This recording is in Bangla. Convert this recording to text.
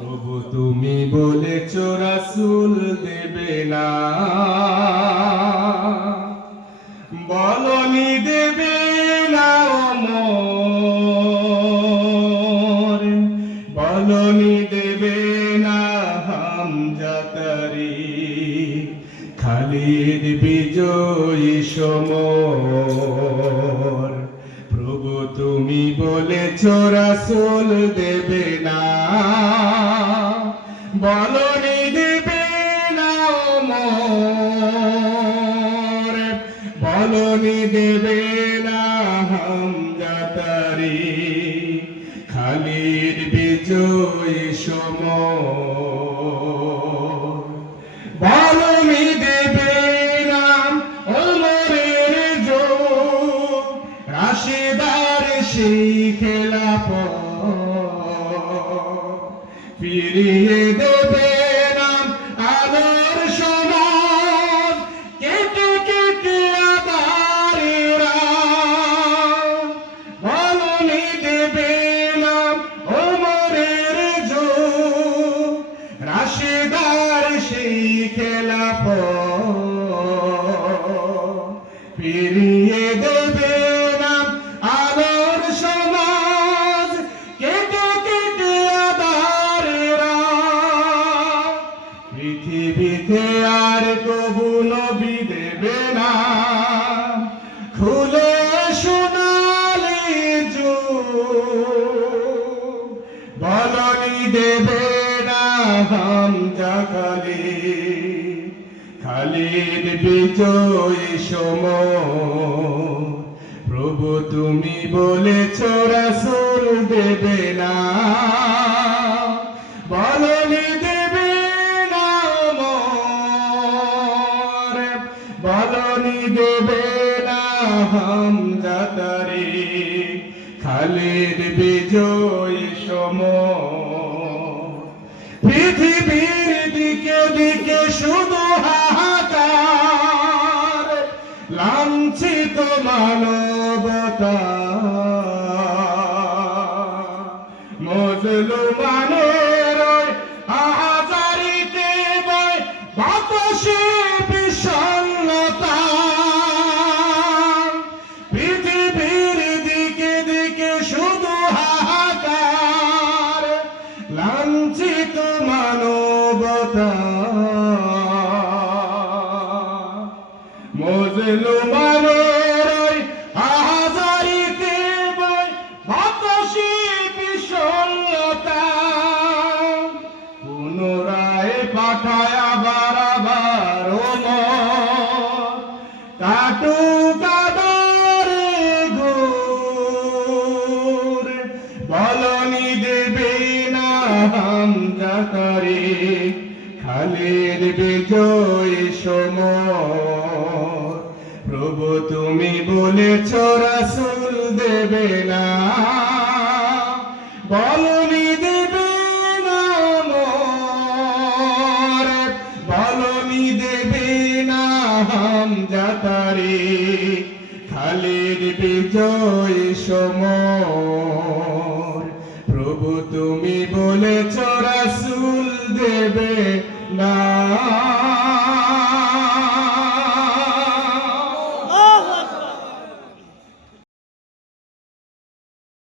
প্রভু তুমি বলেছ রাসূল দেবে না। বলনি দেবে না অমর। বলনি দেবে না হামজাতারি খালিদ বিজয়ী সমর। প্রভু তুমি বলেছ রাসূল দেবে না। বলনি দেবে না অমর বলনি দেবে না হামজাতারি খালিদ বিজয়ী সমর বলনি দেবে না ওমরের যোগ রাশেদার সেই খেলা ফিরিয়ে দেবে না আলোর সমাজ কেটে কেটে আদারেরা বলনি দেবে না ওমরের যোগ। রাশেদার সেই খেলা ফিরিয়ে দেবে বলনি দেবে না হামজা খালি। খালিদ বিজয়ী সময় প্রভু তুমি বলেছ রাসূল দেবে না। বলনি দেবে না বলনি দেবে না হামজাতারি খালিদ বিজয়ী সময় পৃথিবীর দিকে দিকে শুধু হাহাকার লাঞ্ছিত মানবতা। মজলু ওই ওই আহাজারিতে বই বাতাসে বিষণ্ণতা। পুনরায় পাঠায় আবার আবার কাটু কাদারে ঘুর। বলনি দেবে না হামজা করে। খালিদ বিজয় সমর। প্রভু, তুমি বলেছ, রাসূল দেবে না। বলনি দেবে না বলনি দেবে না হামজাতারি খালিদ বিজয় সমর। প্রভু, তুমি বলেছ, রাসূল দেবে না